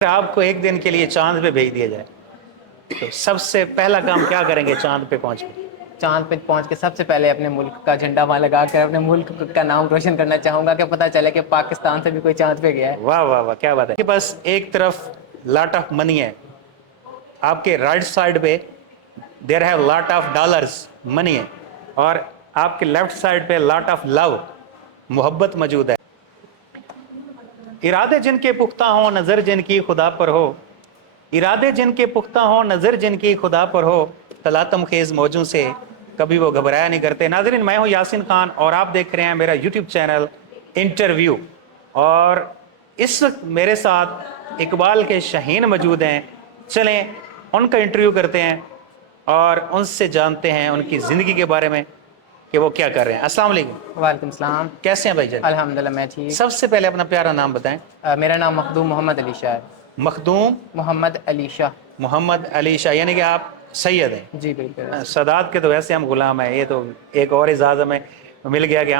آپ کو ایک دن کے لیے چاند پہ بھیج دیا جائے تو سب سے پہلا کام کیا کریں گے چاند پہ پہنچ کے؟ چاند پہ پہنچ کے سب سے پہلے اپنے ملک کا جھنڈا وہاں لگا کر اپنے ملک کا نام روشن کرنا چاہوں گا کہ پتہ چلے کہ پاکستان سے بھی کوئی چاند پہ گیا ہے. واہ واہ واہ، کیا بات ہے. آپ کے پاس ایک طرف لاٹ آف منی ہے، آپ کے رائٹ سائڈ پہ there have lot of dollars money ہے، اور آپ کے لیفٹ سائڈ پہ لاٹ آف لو محبت موجود ہے. ارادے جن کے پختہ ہوں نظر جن کی خدا پر ہو، ارادے جن کے پختہ ہوں نظر جن کی خدا پر ہو، تلاطم خیز موجوں سے کبھی وہ گھبرایا نہیں کرتے. ناظرین، میں ہوں یاسین خان اور آپ دیکھ رہے ہیں میرا یوٹیوب چینل انٹرویو، اور اس وقت میرے ساتھ اقبال کے شاہین موجود ہیں. چلیں ان کا انٹرویو کرتے ہیں اور ان سے جانتے ہیں ان کی زندگی کے بارے میں کہ وہ کیا کر رہے ہیں. السلام علیکم. وعلیکم السلام. کیسے ہیں بھائی جان؟ الحمدللہ میں ٹھیک. سب سے پہلے اپنا پیارا نام بتائیں. میرا نام مخدوم محمد علی شاہ ہے. مخدوم محمد علی شاہ. محمد علی شاہ، یعنی کہ آپ سید ہیں. جی بالکل. سادات کے تو ویسے ہم غلام ہیں، یہ تو ایک اور اعزاز ہمیں مل گیا کہ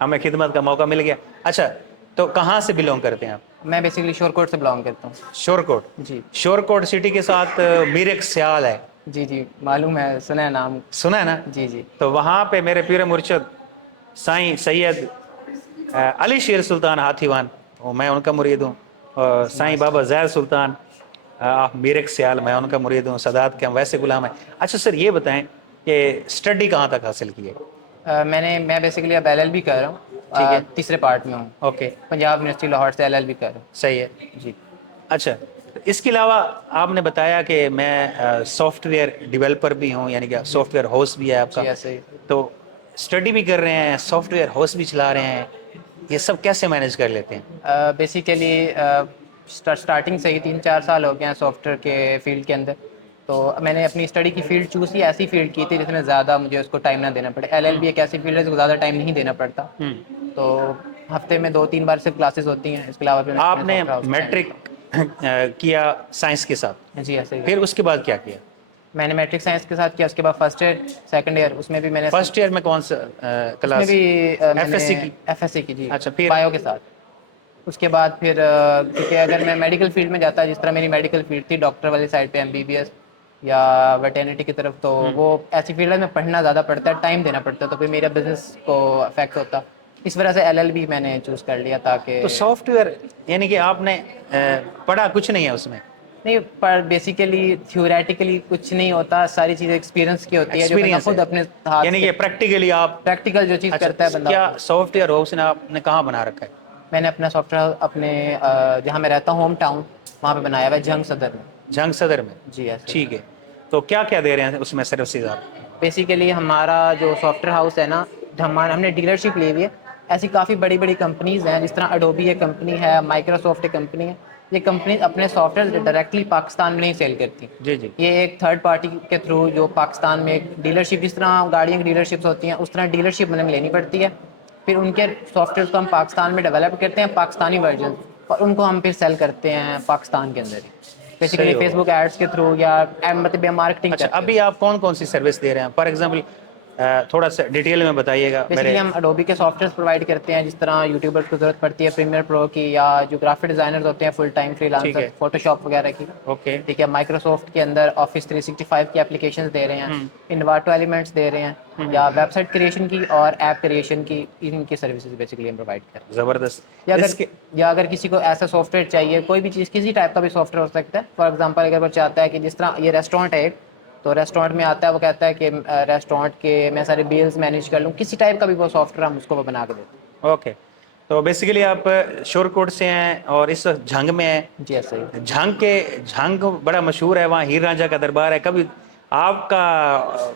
ہمیں خدمت کا موقع مل گیا. اچھا، تو کہاں سے بلونگ کرتے ہیں آپ؟ میں بیسیکلی شور کوٹ سے بلانگ کرتا ہوں. شور کوٹ. جی شور کوٹ سٹی کے ساتھ میرک سیال ہے. جی جی معلوم ہے، سنا ہے نام. سنا ہے نا؟ جی جی. تو وہاں پہ میرے پیر مرشد سائیں سید علی شیر سلطان ہاتھیوان، میں ان کا مرید ہوں. اور سائیں بابا زید سلطان آپ میرک سیال، میں ان کا مرید ہوں. سادات کے ہم ویسے غلام ہیں. اچھا سر، یہ بتائیں کہ اسٹڈی کہاں تک حاصل کی ہے؟ میں بیسیکلی اب LLB کر رہا ٹھیک ہے. ہوں، تیسرے پارٹ میں ہوں. اوکے، پنجاب یونیورسٹی لاہور سے LLB کر رہا ہوں. صحیح ہے. جی. اچھا، اس کے علاوہ آپ نے بتایا کہ میں سافٹ ویئر ڈیولپر بھی ہوں، یعنی کہ سافٹ ویئر ہاؤس بھی ہے آپ کا. جی ایسے ہی. تو اسٹڈی بھی کر رہے ہیں، سافٹ ویئر ہاؤس بھی چلا رہے ہیں، یہ سب کیسے مینیج کر لیتے ہیں؟ بیسیکلی اسٹارٹنگ سے ہی 3-4 سال ہو گئے ہیں سافٹ ویئر کے فیلڈ کے اندر. تو میں نے اپنی اسٹڈی کی فیلڈ چوز کی، ایسی فیلڈ کی تھی جس میں زیادہ مجھے اس کو ٹائم نہ دینا پڑے. LLB ایک ایسی فیلڈ ہے جس کو زیادہ ٹائم نہیں دینا پڑتا. تو ہفتے میں 2-3 بار صرف کلاسز ہوتی ہیں. اس کے علاوہ آپ نے میٹرک کیا سائنس کے ساتھ، جی ایسے ہی. پھر اس کے بعد کیا کیا؟ میں نے میٹرک سائنس کے ساتھ کیا، اس کے بعد فرسٹ ایئر سیکنڈ ایئر اس میں بھی میں نے فرسٹ ایئر میں کون سا اس میں کلاس؟ بھی میں نے FSC کی. FSC کی. جی. اچھا، پھر بایو کے ساتھ. اس کے بعد پھر کیونکہ اگر میں میڈیکل فیلڈ میں جاتا، جس طرح میری میڈیکل فیلڈ تھی ڈاکٹر والی سائڈ پہ MBBS یا ویٹرنٹی کی طرف، تو وہ ایسی فیلڈ میں پڑھنا زیادہ پڑتا ہے، ٹائم دینا پڑتا ہے، تو پھر میرا بزنس کو افیکٹ ہوتا. اس وجہ سے LLB میں نے چوز کر لیا تو تاکہ سافٹ ویئر یعنی کہ آپ نے پڑھا کچھ نہیں ہے اس میں؟ نہیں. پر بیسیکلی تھیوریٹیکلی کچھ نہیں ہوتا، ساری چیزیں ایکسپیرینس کی ہوتی ہے جو بندہ ایکسپیرینس ہے، خود اپنے ہاتھ یعنی سے کہ پریکٹیکلی آپ. پریکٹیکل جو چیز اچھا، کرتا ہے بندہ. کیا سافٹ ویئر ہاؤس نے آپ نے کہاں بنا رکھا ہے؟ میں نے اپنا سافٹ ویئر اپنے جہاں میں رہتا ہوں ہوم ٹاؤن وہاں پہ بنایا ہوا ہے، جنگ صدر میں. جنگ صدر میں. جی ایسے. ٹھیک ہے. تو کیا کیا دے رہے ہیں اس میں سروسز آپ؟ بیسیکلی ہمارا جو سافٹ ویئر ہاؤس ہے نا، ہم نے ڈیلرشپ لی ہوئی ہے. ایسی کافی بڑی بڑی کمپنیز ہیں، جس طرح اڈوبی ایک کمپنی ہے، مائکروسافٹ ایک کمپنی ہے. یہ کمپنی اپنے سافٹ ویئر ڈائریکٹلی پاکستان میں نہیں سیل کرتی. جی جی. یہ ایک تھرڈ پارٹی کے تھرو جو پاکستان میں ایک ڈیلرشپ، جس طرح گاڑیوں کی ڈیلرشپس ہوتی ہیں اس طرح ڈیلرشپ ہمیں لینی پڑتی ہے. پھر ان کے سافٹ ویئر کو ہم پاکستان میں ڈیولپ کرتے ہیں، پاکستانی ورژن، اور ان کو ہم پھر سیل کرتے ہیں پاکستان کے اندر ہی. بیسیکلی صحیح فیس ہوگا. بک ایڈس کے تھرو یا مطلب مارکیٹنگ اچھا، کرتے ہیں. ابھی آپ کون کون سی سروس دے رہے ہیں؟ فار ایگزامپل تھوڑا سا ڈیٹیل میں بتائیے گا میرے. بیسیکلی ہم اڈوبی کے سافٹ ویئر پرووائڈ کرتے ہیں، جس طرح یوٹیوبرس کو ضرورت پڑتی ہے پریمیئر پرو کی، یا جو گرافک ڈیزائنرز ہوتے ہیں فل ٹائم فری ٹھیک لانسر ہے. فوٹو شاپ وغیرہ کی. اوکے. ٹھیک ہے. مائکروسافٹ کے اندر آفس 365 کی اپلیکیشنز دے رہے ہیں، انوارٹو ایلیمنٹس دے رہے ہیں، یا ویب سائٹ کریشن کی اور ایپ کریشن کی، ان کی سروسز بیسیکلی ہم پرووائڈ کرتے ہیں. زبردست. یا اگر کسی کو ایسا سافٹ ویئر چاہیے، کوئی بھی چیز کسی ٹائپ کا بھی سافٹ ویئر ہو سکتا ہے. فار ایگزامپل اگر وہ چاہتا ہے کہ جس طرح یہ ریسٹورینٹ ہے ایک، تو ریسٹورینٹ میں آتا ہے، وہ کہتا ہے کہ ریسٹورینٹ کے میں سارے بیلز مینیج کر لوں، کسی ٹائپ کا بھی وہ سافٹ ویئر ہم اس کو وہ بنا کے دیتے ہیں. اوکے. تو بیسیکلی آپ شور کوٹ سے ہیں اور اس وقت جھنگ میں ہیں. جی ایسے ہی. جھنگ بڑا مشہور ہے، وہاں ہیر رانجھا کا دربار ہے. کبھی آپ کا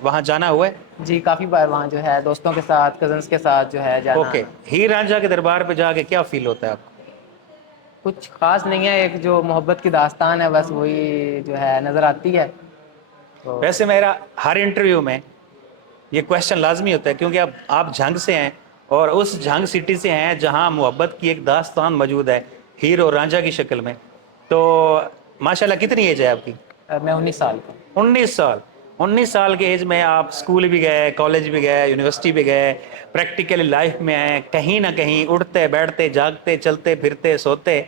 وہاں جانا ہوا ہے؟ جی کافی بار وہاں جو ہے دوستوں کے ساتھ، کزنس کے ساتھ جو ہے جانا اوکے. آنا. ہیر رانجھا کے دربار پہ جا کے کیا فیل ہوتا ہے آپ کو؟ کچھ خاص نہیں ہے، ایک جو محبت کی داستان ہے بس وہی جو ہے نظر آتی ہے. تو ویسے میرا ہر انٹرویو میں یہ کویشچن لازمی ہوتا ہے، کیونکہ اب آپ جھنگ سے ہیں اور اس جھنگ سٹی سے ہیں جہاں محبت کی ایک داستان موجود ہے ہیر اور رانجھا کی شکل میں. تو ماشاءاللہ کتنی ایج ہے آپ کی؟ میں 19 سال کا. 19 سال. 19 سال کے ایج میں آپ اسکول بھی گئے، کالج بھی گئے، یونیورسٹی بھی گئے، پریکٹیکلی لائف میں آئے، کہیں نہ کہیں اٹھتے بیٹھتے جاگتے چلتے پھرتے سوتے.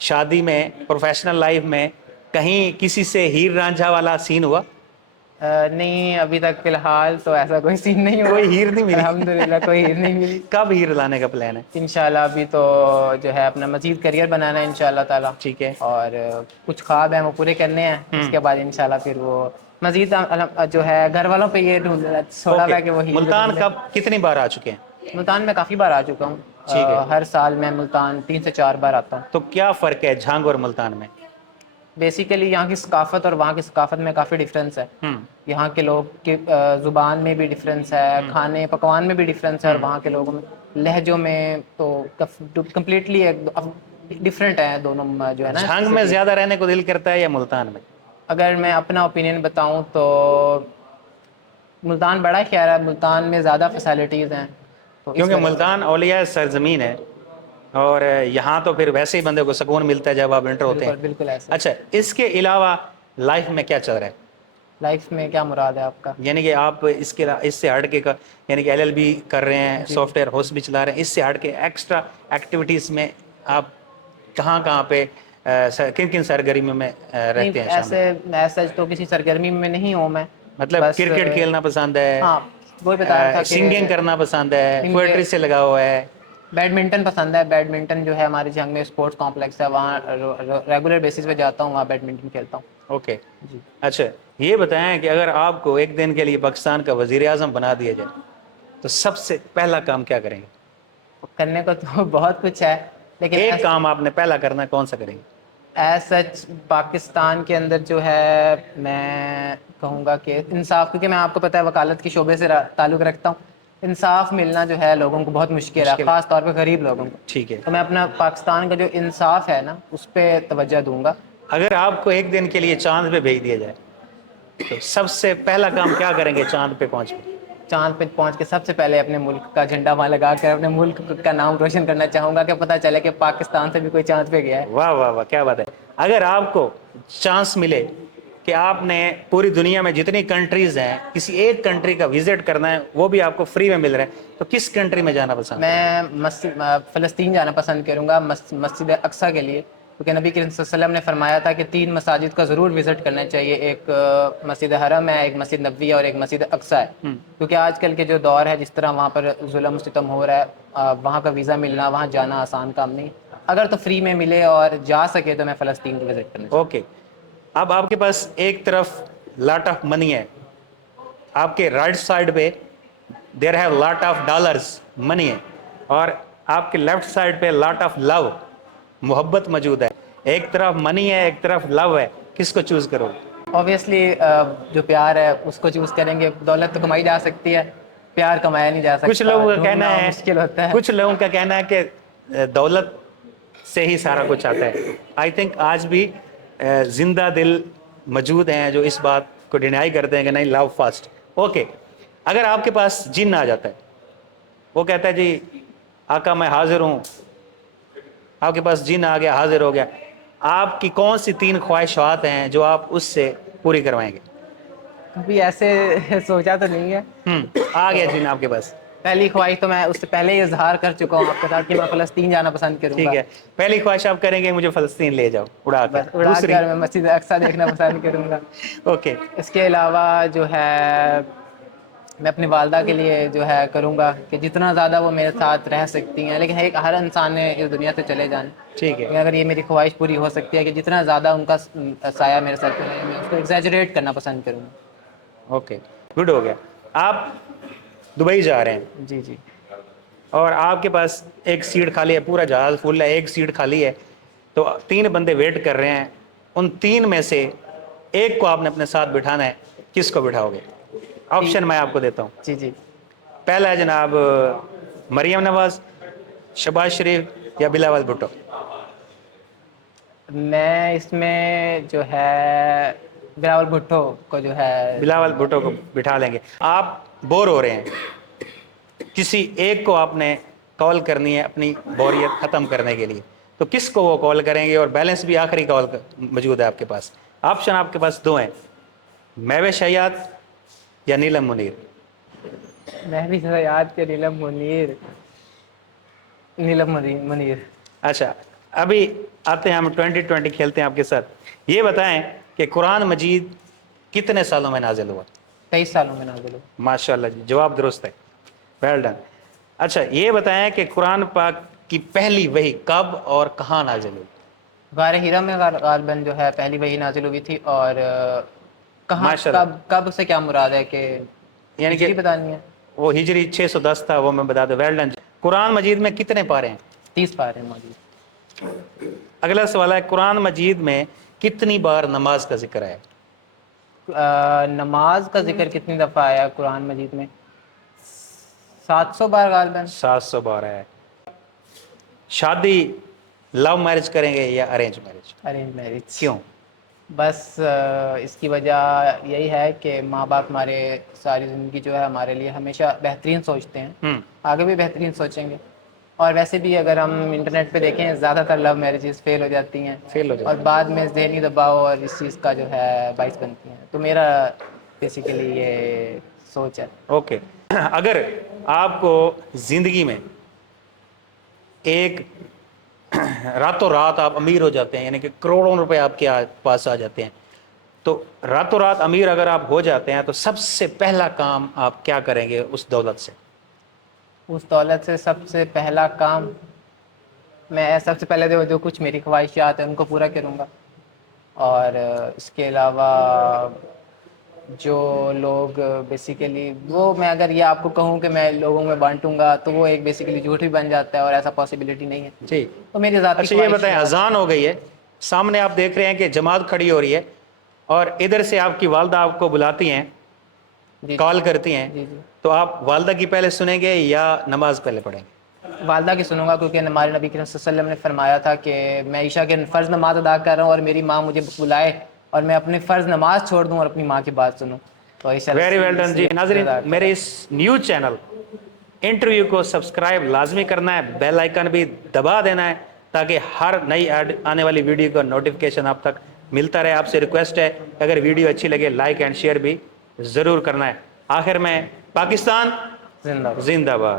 शादी में, प्रोफेशनल लाइफ में कहीं किसी से हीर रांझा वाला सीन हुआ? नहीं, अभी तक फिलहाल तो ऐसा कोई सीन नहीं हुआ। कोई हीर नहीं मिली? अल्हम्दुलिल्लाह कोई हीर नहीं मिली। कब हीर लाने का प्लान है? इंशाल्लाह अभी तो जो है अपना मजीद करियर बनाना है इंशाल्लाह ताला। ठीक है। और कुछ ख्वाब हैं वो पूरे करने हैं, उसके बाद इंशाल्लाह फिर वो मजीद जो है घर वालों पे ये ढूंढना छोड़ा हुआ है कि वो हीर मुल्तान मिले। कब कितनी बार आ चुके हैं? मुल्तान में काफ़ी बार आ चुका हूँ। ठीक है। हर साल मैं मुल्तान 3 से 4 बार आता हूँ। तो क्या फ़र्क है झांग और मुल्तान में? बेसिकली यहाँ की सकाफत और वहाँ की सकाफत में काफ़ी डिफरेंस है। यहाँ के लोग की ज़ुबान में भी डिफरेंस है, खाने पकवान में भी डिफरेंस है, और वहाँ के लोगों में लहजों में तो कम्प्लीटली डिफरेंट है दोनों जो है ना। झांग में ज़्यादा रहने को दिल करता है या मुल्तान में? अगर मैं अपना ओपिनियन बताऊँ तो मुल्तान बड़ा खैर है, मुल्तान में ज़्यादा फैसिलिटीज़ हैं तो इस क्योंकि वजह से। मुल्तान औलिया सरजमीन है, और यहाँ तो फिर वैसे ही बंदे को सुकून मिलता है जब आप एंटर होते बिल्कुल हैं। बिल्कुल ऐसा। अच्छा, इसके अलावा लाइफ में क्या चल रहा है? लाइफ में क्या मुराद है आपका? यानी कि आप इससे हट के यानी कि एलएलबी कर रहे हैं, सॉफ्टवेयर हाउस भी चला रहे हैं, इससे हट के एक्स्ट्रा एक्टिविटीज़ में आप कहाँ कहाँ पे किन किन सरगर्मियों में रहते हैं शामिल? ऐसे तो किसी सरगर्मी में नहीं हूँ मैं। मतलब बस क्रिकेट खेलना पसंद है? हाँ, वही बता रहा था कि सिंगिंग करना पसंद है? पोएट्री से लगा हुआ है? बैडमिंटन पसंद है। बैडमिंटन जो है हमारे जंग में स्पोर्ट्स कॉम्प्लेक्स है, वहाँ रेगुलर बेसिस पे जाता हूँ, वहाँ बैडमिंटन खेलता हूँ। ओके। अच्छा, ये बताएं कि अगर आपको एक दिन के लिए पाकिस्तान का वजीर आज़म बना दिया जाए तो सबसे पहला काम क्या करेंगे? करने को तो बहुत कुछ है, लेकिन एक काम आपने पहला करना है, कौन सा करेंगे? सच पाकिस्तान के अंदर जो है मैं कहूँगा कि इंसाफ, क्योंकि मैं आपको पता है वकालत के शोबे से ताल्लुक़ रखता हूँ, इंसाफ मिलना जो है लोगों को बहुत मुश्किल है, ख़ास तौर पे गरीब लोगों को। ठीक है। तो मैं अपना पाकिस्तान का जो इंसाफ है ना उस पर तवज्जो दूंगा। अगर आपको एक दिन के लिए चांद पे भेज दिया जाए तो सबसे पहला काम क्या करेंगे चांद पे पहुंच के? चांद पे पहुंच के सबसे पहले अपने मुल्क का झंडा वहाँ लगा कर अपने मुल्क का नाम रोशन करना चाहूँगा कि पता चले कि पाकिस्तान से भी कोई चांद पे गया है। वाह वाह वाह, क्या बात है। अगर आपको चांस मिले कि आपने पूरी दुनिया में जितनी कंट्रीज हैं किसी एक कंट्री का विजिट करना है, वो भी आपको फ्री में मिल रहा है, तो किस कंट्री में जाना पसंद? मैं फ़लस्तीन जाना पसंद करूँगा, मस्जिद अक्सा के लिए, क्योंकि नबी करीम सल्लल्लाहु अलैहि वसल्लम ने फरमाया था कि 3 मसाजिद का ज़रूर विज़िट करना चाहिए। एक मस्जिद हरम है, एक मस्जिद नबवी है और एक मस्जिद अक्सा है। क्योंकि आजकल के जो दौर है, जिस तरह वहाँ पर जुल्म सितम हो रहा है, वहाँ का वीज़ा मिलना, वहाँ जाना आसान काम नहीं। अगर तो फ्री में मिले और जा सके तो मैं फ़लस्तीन को विज़िट करना। ओके, अब आपके पास एक तरफ लॉट ऑफ मनी है, आपके राइट साइड पे there have lot of dollars money है, और आपके लेफ्ट साइड पे लॉट ऑफ लव मोहब्बत मौजूद है। एक तरफ मनी है, एक तरफ लव है, किसको चूज करोगे? ऑब्वियसली जो प्यार है उसको चूज़ करेंगे। दौलत तो कमाई जा सकती है, प्यार कमाया नहीं जा सकता। कुछ लोगों का कहना है, मुश्किल होता है। कुछ लोगों का कहना है कि दौलत से ही सारा कुछ आता है। आई थिंक आज भी जिंदा दिल मौजूद हैं जो इस बात को डिनाई करते हैं कि नहीं, लव फर्स्ट। ओके, अगर आपके पास जिन आ जाता है, वो कहता है जी आका मैं हाजिर हूँ, आपके पास जिन आ गया, हाजिर हो गया, आपकी कौन सी 3 ख्वाहिशात हैं जो आप उससे पूरी करवाएंगे? कभी ऐसे सोचा तो नहीं है। आ गया जिन आपके पास। पहली ख्वाहिश तो मैं उससे पहले ही इजहार कर चुका हूँ आपके साथ कि मैं फ़लस्तीन जाना पसंद करूँगा। ठीक है, पहली ख्वाहिश आप करेंगे मुझे फ़लस्तीन ले जाओ उड़ा के। बस उड़ा दूसरी? कर मैं मस्जिद अक्सा देखना पसंद करूँगा। ओके। इसके अलावा जो है मैं अपनी वालदा के लिए जो है करूँगा कि जितना ज़्यादा वो मेरे साथ रह सकती हैं, लेकिन एक हर इंसान ने इस दुनिया से चले जाना। ठीक है। लेकिन अगर ये मेरी ख्वाहिश पूरी हो सकती है कि जितना ज़्यादा उनका साया मेरे साथ रहे, मैं उसको एग्जैजरेट करना पसंद करूँगा। ओके, गुड हो गया। आप दुबई जा रहे हैं जी जी। और आपके पास एक सीट खाली है, पूरा जहाज़ फुल है, एक सीट खाली है, तो 3 बंदे वेट कर रहे हैं, उन 3 में से एक को आपने अपने साथ बिठाना है, किसको बिठाओगे? ऑप्शन मैं आपको देता हूँ। जी जी। पहला है जनाब मरियम नवाज, शहबाज शरीफ या बिलावल भुट्टो। मैं इसमें जो है बिलावल भुट्टो को जो है बिलावल भुट्टो को बिठा लेंगे। आप बोर हो रहे हैं, किसी एक को आपने कॉल करनी है अपनी बोरियत ख़त्म करने के लिए, तो किसको वो कॉल करेंगे? और बैलेंस भी आखिरी कॉल मौजूद है आपके पास। ऑप्शन आपके पास 2 हैं, महवे शयाद या नीलम मुनीर। महवी सयाद के नीलम मुनीर। नीलम मुनीर। अच्छा, अभी आते हैं, हम 2020 खेलते हैं आपके साथ। ये बताएं कि कुरान मजीद कितने सालों में नाजिल हुआ? 23 सालों में नाज़िल हुआ। माशाल्लाह जी, जवाब दुरुस्त है, वेल डन। अच्छा ये बताएं कि कुरान पाक की पहली वही कब और कहाँ नाजिल हुई? गार हीरा में गालिबन जो है पहली वही नाजिल हुई थी। और कहाँ, माशाल्लाह। कब से क्या मुराद है कि यानी कि हिजरी बतानी है? वो हिजरी 610 था, वो मैं बता दूं, वेल डन। कुरान मजीद में कितने पारे हैं? 30 पारे हैं मौजूद। अगला सवाल है, कुरान मजीद में कितनी बार नमाज का जिक्र है? नमाज का जिक्र कितनी दफ़ा आया कुरान मजीद में? 700 बार गालिबन। 700 बार है। शादी लव मैरिज करेंगे या अरेंज मैरिज? Arrange marriage. क्यों? बस इसकी वजह यही है कि माँ बाप हमारे सारी ज़िंदगी जो है हमारे लिए हमेशा बेहतरीन सोचते हैं, आगे भी बेहतरीन सोचेंगे। और वैसे भी अगर हम इंटरनेट पे देखें, ज़्यादातर लव मैरिजेस फेल हो जाती हैं, फेल हो जाती और बाद में ज़हनी दबाव और इस चीज़ का जो है बाइस बनती हैं। तो मेरा बेसिकली ये सोच है। ओके। अगर आपको जिंदगी में एक रातों रात आप अमीर हो जाते हैं, यानी कि करोड़ों रुपए आपके पास आ जाते हैं, तो रातों रात अमीर अगर आप हो जाते हैं तो सबसे पहला काम आप क्या करेंगे उस दौलत से? उस दौलत से सबसे पहला काम, मैं सबसे पहले जो कुछ मेरी ख्वाहिशात हैं उनको पूरा करूँगा। और इसके अलावा जो लोग बेसिकली, वो मैं अगर ये आपको कहूँ कि मैं लोगों में बांटूंगा तो वो एक बेसिकली झूठ भी बन जाता है, और ऐसा पॉसिबिलिटी नहीं है। जी। तो मेरी ज़ाती अच्छा ये बताएं, ख्वाहिशात- अजान हो गई है, सामने आप देख रहे हैं कि जमात खड़ी हो रही है, और इधर से आपकी वालदा आपको बुलाती हैं, जी कॉल करती हैं, जी जी, तो आप वालदा की पहले सुनेंगे या नमाज पहले पढ़ेंगे? वालदा की सुनूंगा, क्योंकि हमारे नबी करीम सल्लल्लाहु अलैहि वसल्लम ने फरमाया था कि मैं ईशा के फ़र्ज़ नमाज अदा कर रहा हूँ और मेरी माँ मुझे बुलाए और मैं अपनी फ़र्ज़ नमाज छोड़ दूँ और अपनी माँ की बात सुनूँ, तो ईशा वेरी वेल डन जी। नाजरीन, मेरे इस न्यूज़ चैनल इंटरव्यू को सब्सक्राइब लाजमी करना है, बेल आइकन भी दबा देना है, ताकि हर नई आने वाली वीडियो का नोटिफिकेशन आप तक मिलता रहे। आपसे रिक्वेस्ट है, अगर वीडियो अच्छी लगे लाइक एंड शेयर भी ज़रूर करना है। आखिर में, पाकिस्तान जिंदाबाद। जिंदाबाद।